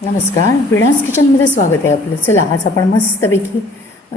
नमस्कार, वीणाज किचनमध्ये स्वागत आहे आपलं. चला आज आपण मस्तपैकी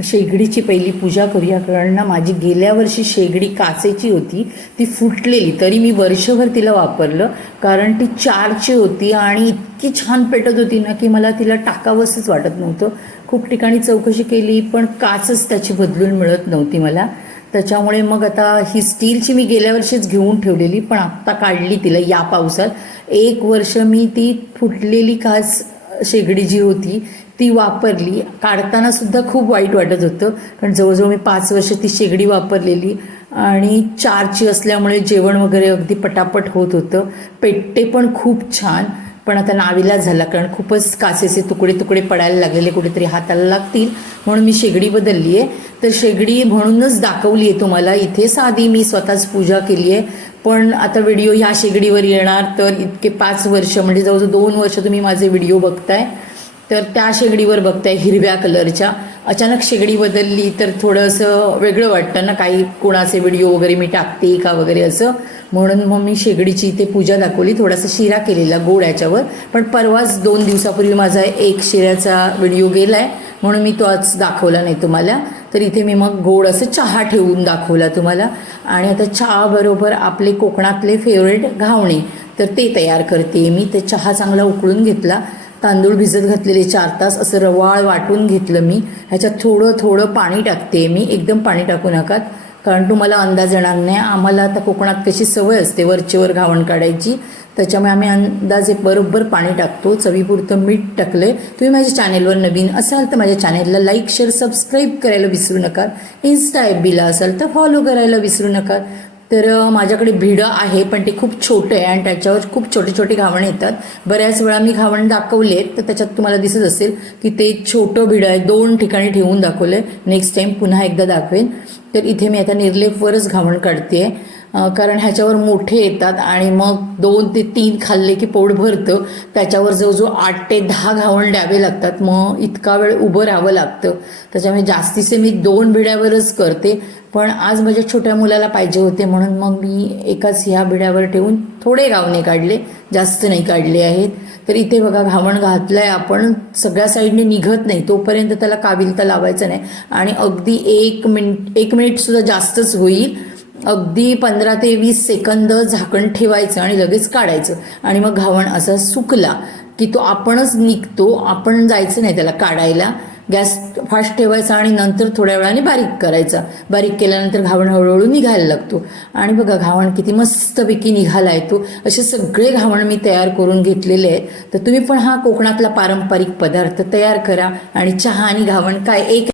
शेगडीची पहिली पूजा करूया. कारण ना माझी गेल्या वर्षी शेगडी काचेची होती, ती फुटलेली. तरी मी वर्षभर तिला वापरलं कारण ती 4ची होती आणि इतकी छान पेटत होती ना की मला तिला टाकावंसंच वाटत नव्हतं. खूप ठिकाणी चौकशी केली पण काचच त्याची बदलून मिळत नव्हती मला. त्याच्यामुळे मग आता ही स्टीलची मी गेल्या वर्षीच घेऊन ठेवलेली, पण आत्ता काढली तिला या पावसात. 1 वर्ष मी ती फुटलेली काच शेगडी जी होती ती वापरली. काढताना सुद्धा खूप वाईट वाटत होतं कारण जवळजवळ मी 5 वर्ष ती शेगडी वापरलेली आणि 4ची असल्यामुळे जेवण वगैरे अगदी पटापट होत होतं. पेटते पण खूप छान. पण आता नाविलाज झाला कारण खूपच काचेचे तुकडे तुकडे पडायला लागलेले, कुठेतरी हाताला लागतील म्हणून मी शेगडी बदलली आहे. तर शेगडी म्हणूनच दाखवली आहे तुम्हाला इथे. साधी मी स्वतःच पूजा केली आहे, पण आता व्हिडिओ ह्या शेगडीवर येणार तर इतके 5 वर्ष म्हणजे जवळजवळ 2 वर्ष तुम्ही माझे व्हिडिओ बघताय. तर त्या शेगडीवर बघताय हिरव्या कलरच्या. अचानक शेगडी बदलली तर थोडंसं वेगळं वाटतं ना, काही कोणाचे व्हिडिओ वगैरे मी टाकते का वगैरे असं. म्हणून मग मी शेगडीची इथे पूजा दाखवली. थोडासा शिरा केलेला गोड याच्यावर. पण परवाच 2 दिवसापूर्वी माझा एक शिऱ्याचा व्हिडिओ गेला आहे म्हणून मी तो आज दाखवला नाही तुम्हाला. तर इथे मी मग गोड असं चहा ठेवून दाखवला तुम्हाला. आणि आता चहाबरोबर आपले कोकणातले फेवरेट घावणे तर ते तयार करते मी. ते चहा चांगला उकळून घेतला, तांदूळ भिजत घातलेले 4 तास असं रवाळ वाटून घेतलं मी. ह्याच्यात थोडं थोडं पाणी टाकते मी, एकदम पाणी टाकू नकात कारण तुम्हाला अंदाज येणार नाही. आम्हाला आता कोकणात कशी सवय असते वरचेवर घावण काढायची, त्याच्यामुळे आम्ही अंदाजे बरोबर पाणी टाकतो. चवीपुरतं मीठ टाकलं. तुम्ही माझ्या चॅनेलवर नवीन असाल तर माझ्या चॅनेलला लाईक शेअर सबस्क्राईब करायला विसरू नका. इन्स्टा FBला असाल तर फॉलो करायला विसरू नका. तर माझ्याकडे भिडं आहे पण ते खूप छोटं आहे आणि त्याच्यावर खूप छोटे छोटे घावण येतात. बऱ्याच वेळा मी घावण दाखवलेत तर त्याच्यात तुम्हाला दिसत असेल की ते छोटं भिडं आहे. 2 ठिकाणी ठेवून दाखवलं आहे. नेक्स्ट टाईम पुन्हा एकदा दाखवेन. तर इथे मी आता निर्लेपवरच घावण काढते कारण ह्याच्यावर मोठे येतात आणि मग 2 ते 3 खाल्ले की पोट भरतं. त्याच्यावर जवळजवळ 8 ते 10 घावण द्यावे लागतात, मग इतका वेळ उभं राहावं लागतं. त्याच्यामुळे जास्तीचे मी 2 भिड्यावरच करते. पण आज माझ्या छोट्या मुलाला पाहिजे होते म्हणून मग मी एकाच ह्या भिड्यावर ठेवून थोडे घावणे काढले, जास्त नाही काढले आहेत. तर इथे बघा घावण घातलं आहे आपण. सगळ्या साईडने निघत नाही तोपर्यंत त्याला काविलता लावायचं नाही आणि अगदी 1 मिनिटसुद्धा जास्तच होईल. अगदी 15 ते 20 सेकंद झाकण ठेवायचं आणि लगेच काढायचं. आणि मग घावण असा सुकला की तो आपणच निघतो, आपण जायचं नाही त्याला काढायला. गॅस फास्ट ठेवायचा आणि नंतर थोड्या वेळाने बारीक करायचा. बारीक केल्यानंतर घावण हळूहळू निघायला लागतो. आणि बघा घावण किती मस्तपैकी निघाला आहे तो. असे सगळे घावण मी तयार करून घेतलेले आहेत. तर तुम्ही पण हा कोकणातला पारंपरिक पदार्थ तयार करा आणि चहा आणि घावण काय एक